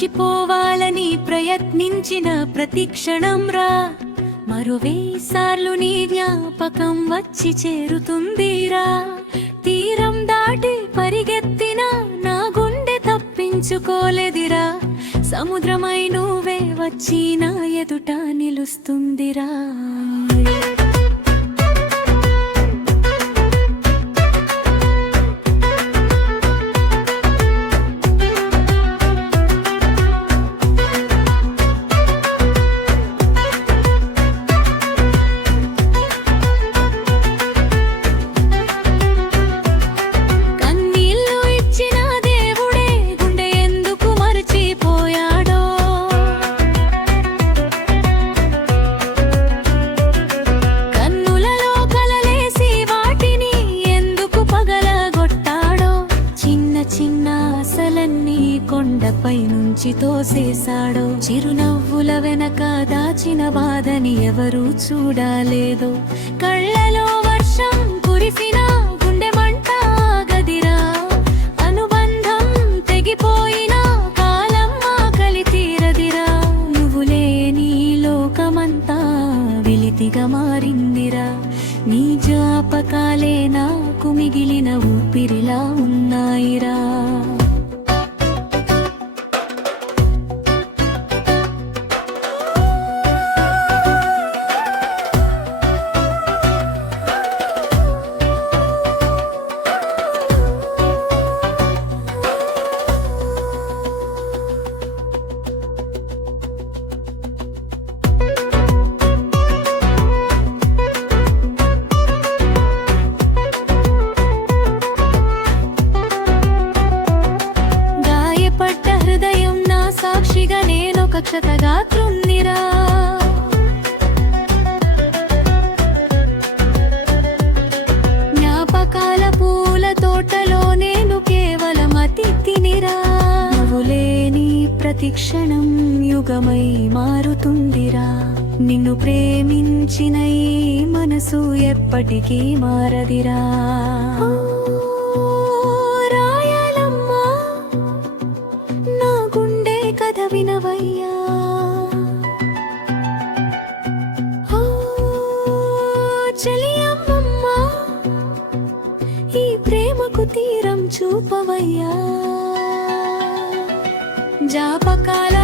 మర్చిపోవాలని ప్రయత్నించిన ప్రతి క్షణం రా మరో 1000 సార్లు నీ జ్ఞాపకం వచ్చి చేరుతుందిరా. తీరం దాటి పరిగెత్తిన నా గుండె తప్పించుకోలేదిరా. సముద్రమై నువ్వే వచ్చి నా ఎదుట నిలుస్తుందిరా. కొండపై నుంచి తోసేశాడో చిరునవ్వుల వెనక దాచిన బాధని ఎవరూ చూడలేదో. కళ్ళలో వర్షం కురిసిన గుండె మంట గదిరా. అనుబంధం తెగిపోయిన కాలం ఆకలి తీరదిరా. నువ్వు లేని లోకమంతా వెలితిగా మారిందిరా. నీ జ్ఞాపకాలే నాకు మిగిలిన ఊపిరిలా ఉన్నాయిరా. సాక్షిగా నేనొక క్షతగా కృందిరా. జ్ఞాపకాల పూల తోటలో నేను కేవలం అతిథినిరా. నువ్వు లేని ప్రతి క్షణం యుగమై మారుతుందిరా. నిన్ను ప్రేమించిన ఈ మనసు ఎప్పటికీ మారదిరా. కథ వినవయ్యా. చెలియమ్మమ్మ ఈ ప్రేమకు తీరం చూపవయ్యా. జాపకాల